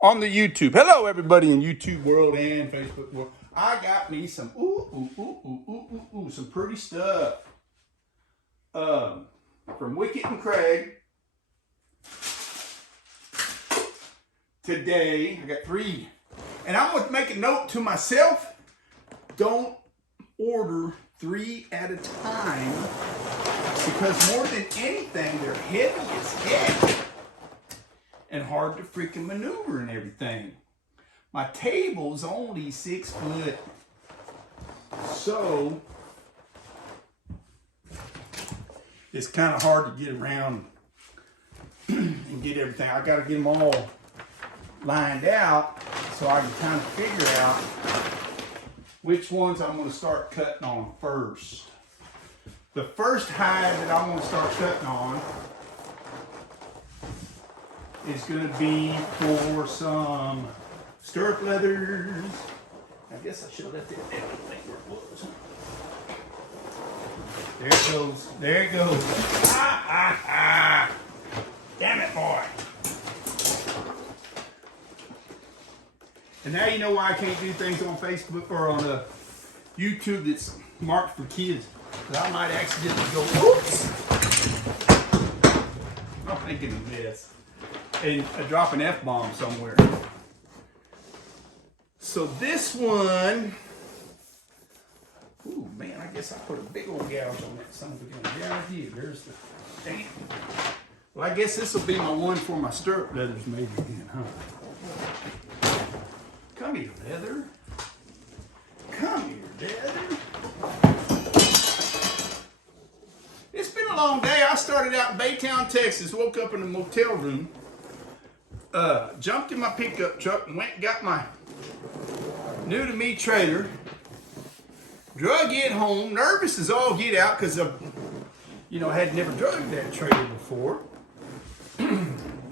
on the YouTube. Hello, everybody in YouTube world and Facebook world. I got me some some pretty stuff from Wickett and Craig. Today, I got 3. And I'm going to make a note to myself. Don't order 3 at a time. Because more than anything, they're heavy as heck. And hard to freaking maneuver and everything. My table's only 6 foot. So, it's kind of hard to get around and get everything. I got to get them all lined out so I can kind of figure out which ones I'm going to start cutting on first. The first hide that I'm going to start cutting on is going to be for some stirrup leathers. I guess I should have left that thing where it was. There it goes. There it goes. Damn it, boy. And now you know why I can't do things on Facebook or on YouTube that's marked for kids. Because I might accidentally go, oops. I'm thinking of this. And drop an F-bomb somewhere. So this one, ooh man, I guess I put a big old gouge on that son of a gun. Yeah, I did. There's the damn. Well, I guess this will be my one for my stirrup leathers maybe again, huh? Come here, leather. Come here, leather. It's been a long day. I started out in Baytown, Texas, woke up in a motel room, jumped in my pickup truck and went and got my new to me trailer, drug it home, nervous as all get out because I had never drugged that trailer before.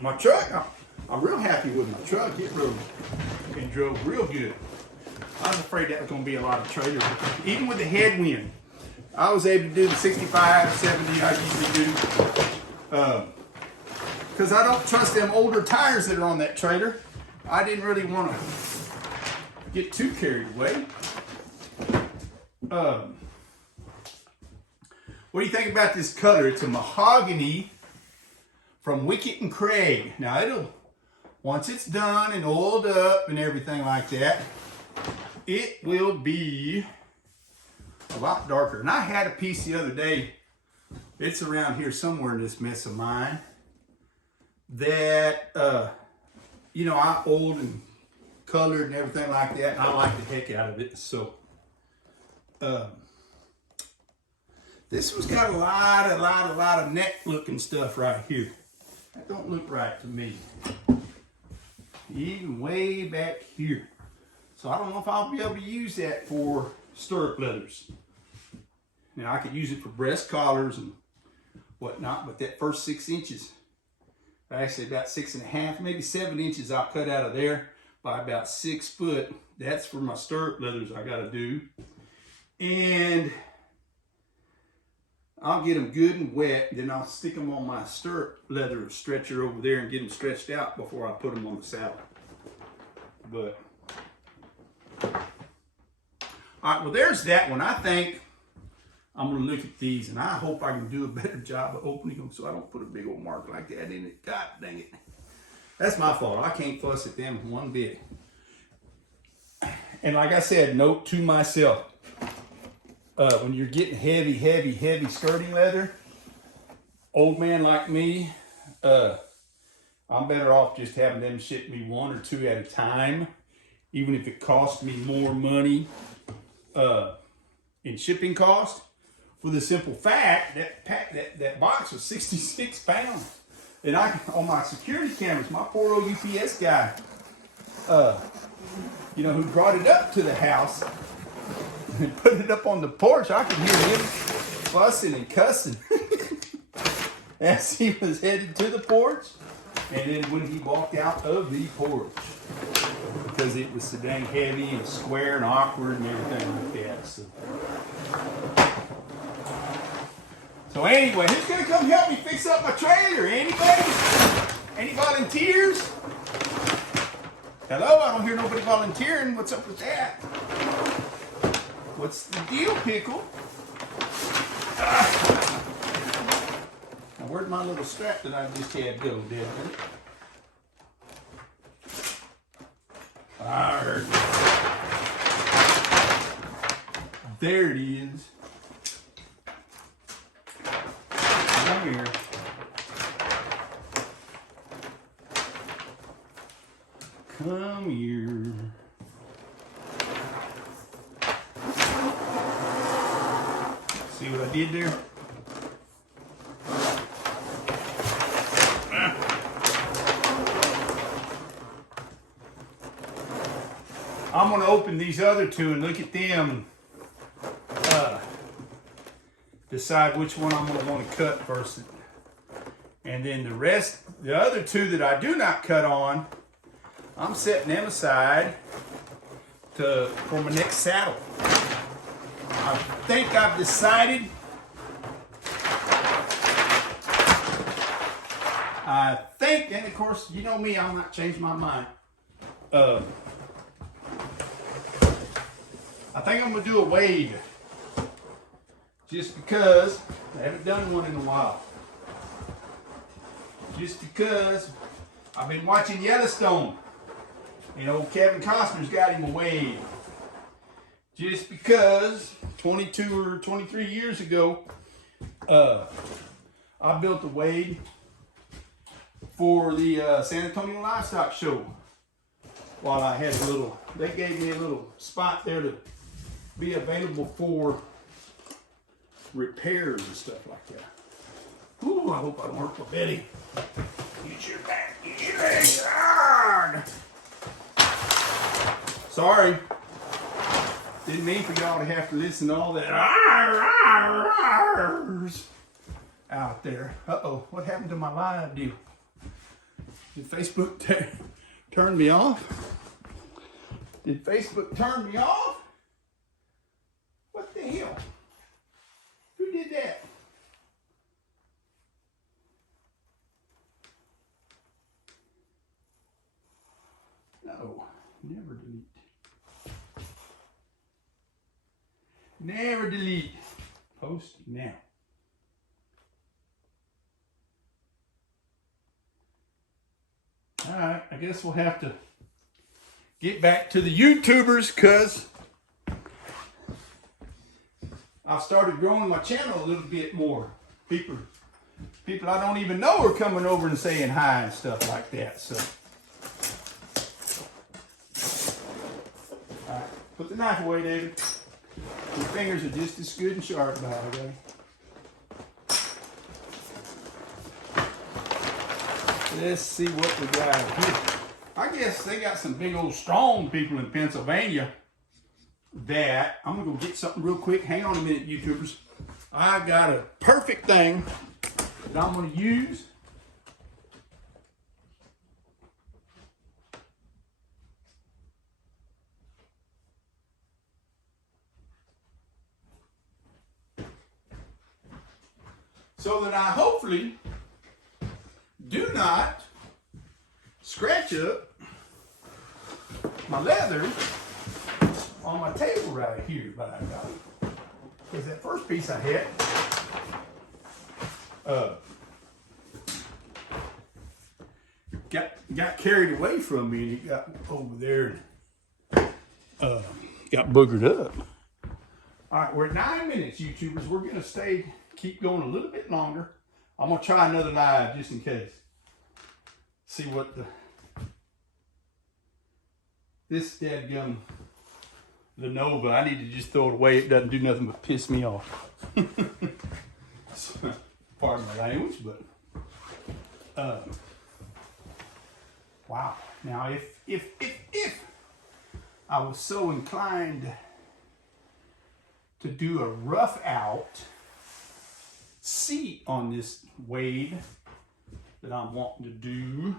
My truck, I'm real happy with my truck. It rode and drove real good. I was afraid that was going to be a lot of trailers. Even with the headwind, I was able to do the 65, 70 I usually do. Because I don't trust them older tires that are on that trailer. I didn't really want to get too carried away. What do you think about this color? It's a mahogany from Wickett and Craig. Now once it's done and oiled up and everything like that, it will be a lot darker. And I had a piece the other day, it's around here somewhere in this mess of mine, that, I oiled and colored and everything like that, and I like the heck out of it. So, this one's got a lot of neck looking stuff right here. That don't look right to me. Even way back here. So I don't know if I'll be able to use that for stirrup leathers. Now I could use it for breast collars and whatnot, but that first 6 inches, actually about 6.5, maybe 7 inches I'll cut out of there by about 6 foot. That's for my stirrup leathers I gotta do. And I'll get them good and wet, then I'll stick them on my stirrup leather stretcher over there and get them stretched out before I put them on the saddle. But, all right, well there's that one. I think I'm gonna look at these and I hope I can do a better job of opening them so I don't put a big old mark like that in it. God dang it. That's my fault. I can't fuss at them one bit. And like I said, note to myself, when you're getting heavy skirting leather, old man like me, I'm better off just having them ship me 1 or 2 at a time, even if it costs me more money in shipping cost, for the simple fact that box was 66 pounds. And on my security cameras, my poor old UPS guy, who brought it up to the house and put it up on the porch, I could hear him fussing and cussing as he was headed to the porch. And then when he walked out of the porch, because it was so dang heavy and square and awkward and everything like that. So anyway, who's gonna come help me fix up my trailer? Anybody? Any volunteers? Hello, I don't hear nobody volunteering. What's up with that? What's the deal, Pickle? Now, where'd my little strap that I just had go, Devin? Alright. There it is. Come here. Come here. See what I did there? I'm going to open these other two and look at them and decide which one I'm going to want to cut first. And then the rest, the other two that I do not cut on, I'm setting them aside for my next saddle. I think I've decided. And of course, you know me, I'll not change my mind. I think I'm gonna do a wade, just because I haven't done one in a while. Just because I've been watching Yellowstone. You know, Kevin Costner's got him a wade. Just because 22 or 23 years ago, I built a wade for the San Antonio Livestock Show. While I had they gave me a little spot there to be available for repairs and stuff like that. Ooh, I hope I don't hurt my belly. Get your back, get your legs hard. Sorry. Didn't mean for y'all to have to listen to all that out there. Uh-oh, what happened to my live deal? Did Facebook turn me off? Did Facebook turn me off? What the hell? Who did that? No, never delete. Never delete. Post now. Alright, I guess we'll have to get back to the YouTubers, because I've started growing my channel a little bit more. People I don't even know are coming over and saying hi and stuff like that. So, all right, put the knife away, David. Your fingers are just as good and sharp now, okay? Let's see what we got here. I guess they got some big old strong people in Pennsylvania that I'm gonna go get something real quick. Hang on a minute, YouTubers. I got a perfect thing that I'm gonna use. So that I hopefully do not scratch up my leather on my table right here, by God. Because that first piece I had, got carried away from me, and it got over there and got boogered up. All right, we're at 9 minutes, YouTubers. We're gonna keep going a little bit longer. I'm gonna try another live just in case. See what this dadgum Lenovo, I need to just throw it away. It doesn't do nothing but piss me off. Pardon my language, but wow. Now if I was so inclined to do a rough out seat on this wade that I'm wanting to do,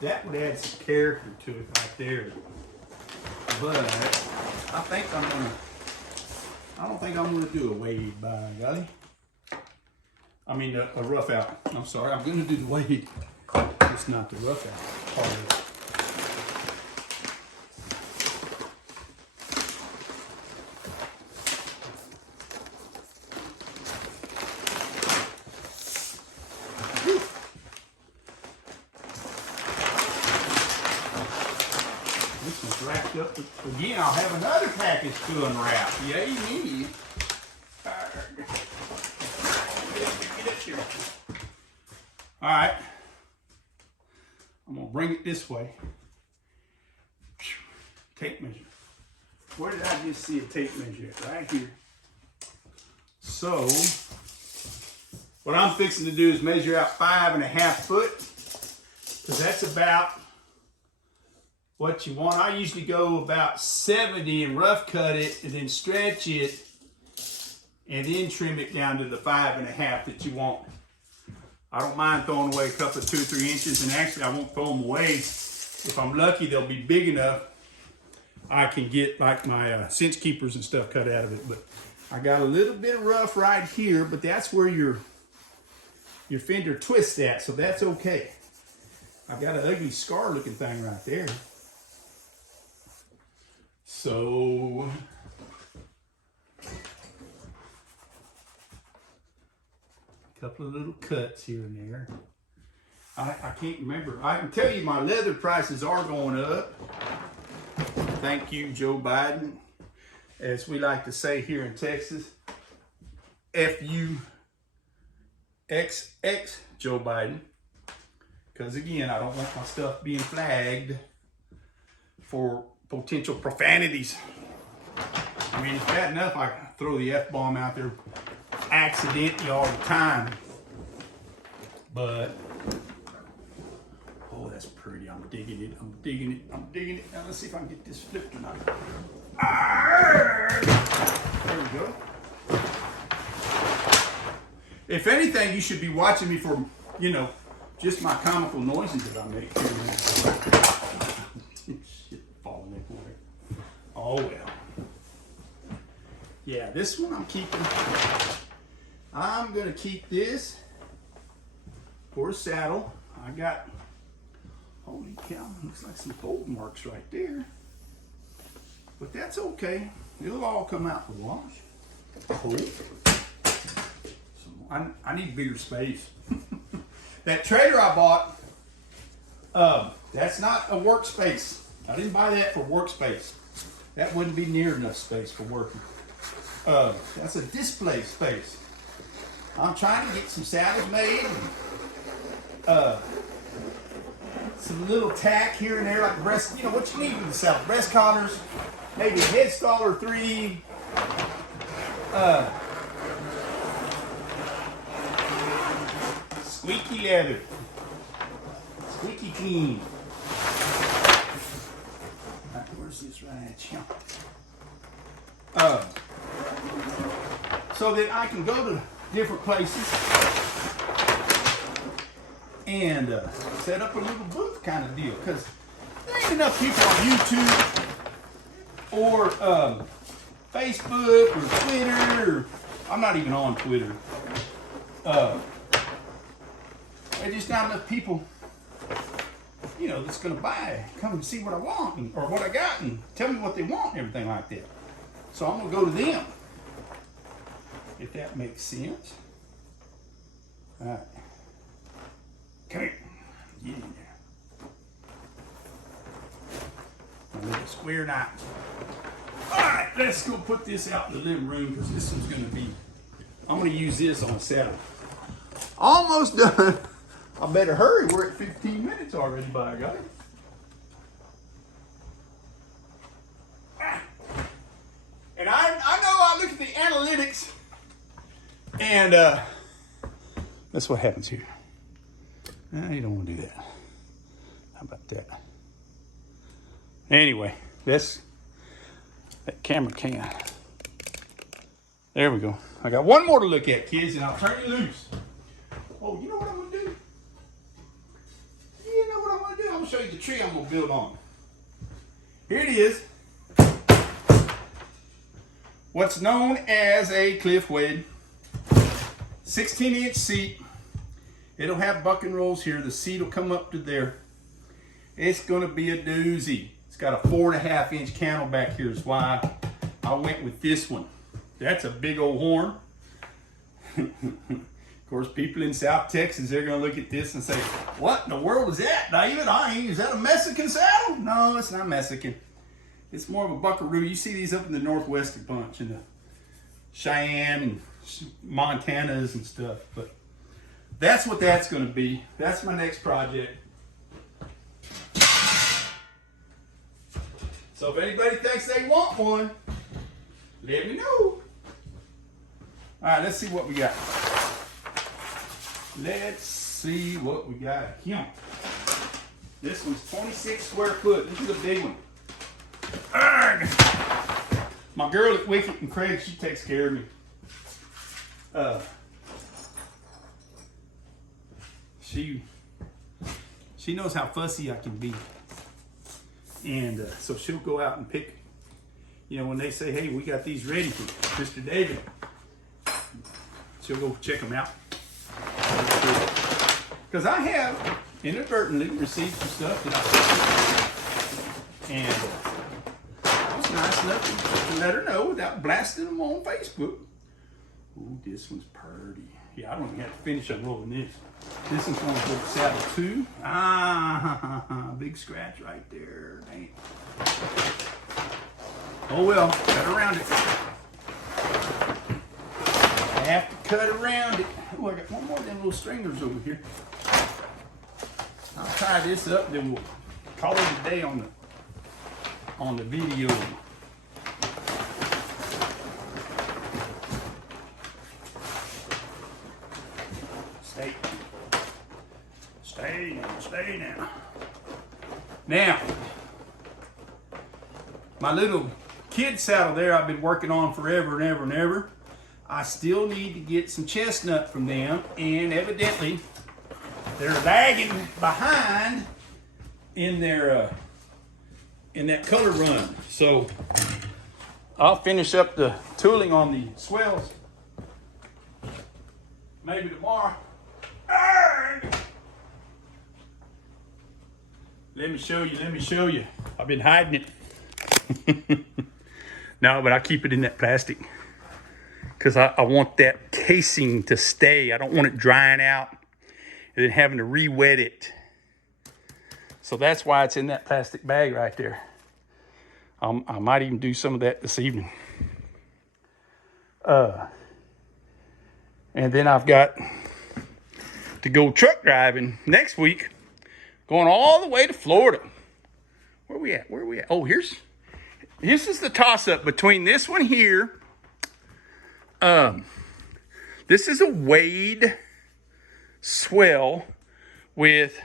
that would add some character to it right there. But I don't think I'm gonna do a wade, by golly. I mean, a rough out. I'm sorry, I'm gonna do the wade. It's not the rough out part of it. This one's wrapped up. Again, I'll have another package to unwrap. Yay me. All right. I'm going to bring it this way. Tape measure. Where did I just see a tape measure? Right here. So, what I'm fixing to do is measure out 5.5 foot. Because that's about what you want. I usually go about 70 and rough cut it and then stretch it and then trim it down to the 5.5 that you want. I don't mind throwing away a couple of 2 or 3 inches, and actually I won't throw them away. If I'm lucky, they'll be big enough. I can get like my cinch keepers and stuff cut out of it. But I got a little bit of rough right here, but that's where your fender twists at, so that's okay. I've got an ugly scar looking thing right there. So a couple of little cuts here and there. I can't remember. I can tell you my leather prices are going up. Thank you, Joe Biden. As we like to say here in Texas, F-U-X-X Joe Biden. Because again, I don't want my stuff being flagged for potential profanities. I mean, it's bad enough I throw the F-bomb out there accidentally all the time. But, oh, that's pretty. I'm digging it. I'm digging it. I'm digging it. Now, let's see if I can get this flipped or not. There we go. If anything, you should be watching me for, you know, just my comical noises that I make. Shit falling everywhere. Oh well. Yeah, this one I'm keeping. I'm gonna keep this for a saddle. I got, holy cow, looks like some fold marks right there. But that's okay. It'll all come out the wash. Cool. So I need bigger space. That trailer I bought, that's not a workspace. I didn't buy that for workspace. That wouldn't be near enough space for working. That's a display space. I'm trying to get some saddles made. Some little tack here and there, like breast, you know, what you need with the saddle. Breast collars, maybe a head stall or 3. Squeaky leather. Squeaky clean. Right, where's this right here? So that I can go to different places and set up a little booth kind of deal. Because there ain't enough people on YouTube or Facebook or Twitter. I'm not even on Twitter. There's just not enough people, you know, that's gonna come and see what I want or what I got and tell me what they want and everything like that. So I'm gonna go to them, if that makes sense. All right, come here, get in there. A little square knife. All right, let's go put this out in the living room because this one's gonna be, I'm gonna use this on a saddle. Almost done. I better hurry. We're at 15 minutes already, by God. And I know I look at the analytics, and that's what happens here. You don't want to do that. How about that? Anyway, that camera can. There we go. I got one more to look at, kids, and I'll turn you loose. Oh, you know what I'm going to do? You know what I'm going to do? I'm going to show you the tree I'm going to build on. Here it is. What's known as a cliff wedge. 16-inch seat. It'll have bucking rolls here. The seat will come up to there. It's gonna be a doozy. It's got a 4.5-inch cantle back here is why I went with this one. That's a big old horn. Of course, people in South Texas, they're gonna look at this and say, what in the world is that, David? Is that a Mexican saddle? No, it's not Mexican. It's more of a buckaroo. You see these up in the Northwest a bunch, in the Cheyenne and Montanas and stuff. But that's what that's gonna be. That's my next project. So if anybody thinks they want one, let me know. All right, let's see what we got. Let's see what we got here. This one's 26 square foot. This is a big one. Arrgh. My girl at Wickett Craig, she takes care of me. She knows how fussy I can be. And so she'll go out and pick, you know, when they say, hey, we got these ready for Mr. David, she'll go check them out. Because I have inadvertently received some stuff that I and I was nice enough to let her know without blasting them on Facebook. Ooh, this one's pretty. Yeah, I don't even have to finish unrolling this. This one's going to go to saddle 2. Ah, big scratch right there. Dang. Oh well, cut around it. I have to cut around it. Oh, I got one more of them little stringers over here. I'll tie this up, then we'll call it a day on the video. Stay now. Now, my little kid saddle there I've been working on forever and ever and ever. I still need to get some chestnut from them, and evidently they're lagging behind in their in that color run. So I'll finish up the tooling on the swells maybe tomorrow. Let me show you. I've been hiding it. No, but I keep it in that plastic because I want that casing to stay. I don't want it drying out and then having to re-wet it. So that's why it's in that plastic bag right there. I might even do some of that this evening. And then I've got to go truck driving next week, going all the way to Florida. Where we at? Oh, this is the toss-up between this one here. This is a Wade swell with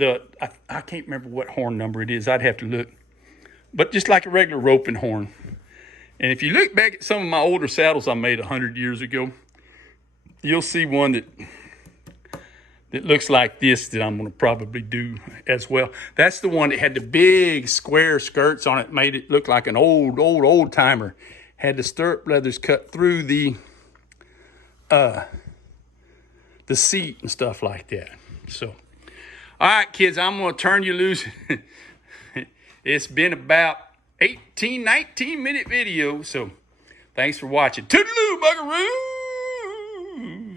I can't remember what horn number it is. I'd have to look. But just like a regular roping horn. And if you look back at some of my older saddles I made 100 years ago, you'll see one that looks like this that I'm going to probably do as well. That's the one that had the big square skirts on it, made it look like an old timer. Had the stirrup leathers cut through the seat and stuff like that. So, all right, kids, I'm going to turn you loose. It's been about 18, 19-minute video, so thanks for watching. Toodaloo, buckaroos!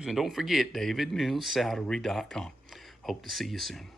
And don't forget, DavidMillsSaddlery.com. Hope to see you soon.